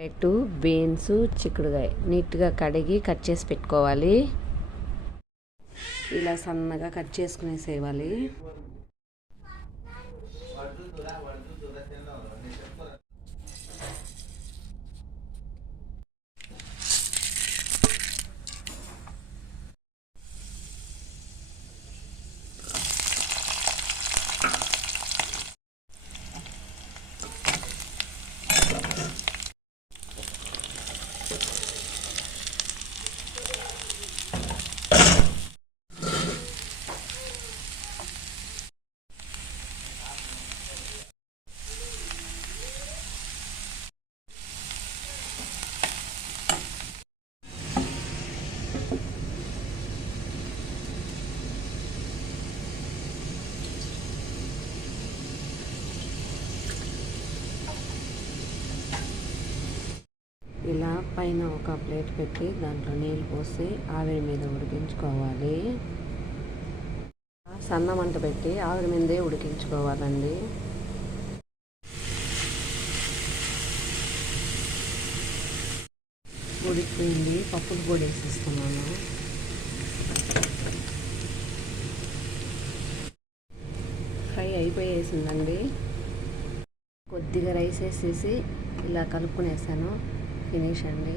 Carrot, beans, చిక్కుడుకాయ నీట్గా కడిగి కట్ చేసి పెట్టుకోవాలి. ఇలా సన్నగా కట్ చేసుకునేసేయాలి. ఇలా పైన ఒక ప్లేట్ పెట్టి దాంట్లో నీళ్ళు పోసి ఆవిరి మీద ఉడికించుకోవాలి. సన్న మంట పెట్టి ఆవిరి మీదే ఉడికించుకోవాలండి. ఉడికిపోయింది, పప్పుల పొడి వేసిస్తున్నాను. ఫ్రై అయిపోయేసిందండి. కొద్దిగా రైస్ వేసేసి ఇలా కలుపుకునేసాను. ఫినిష్ అండి.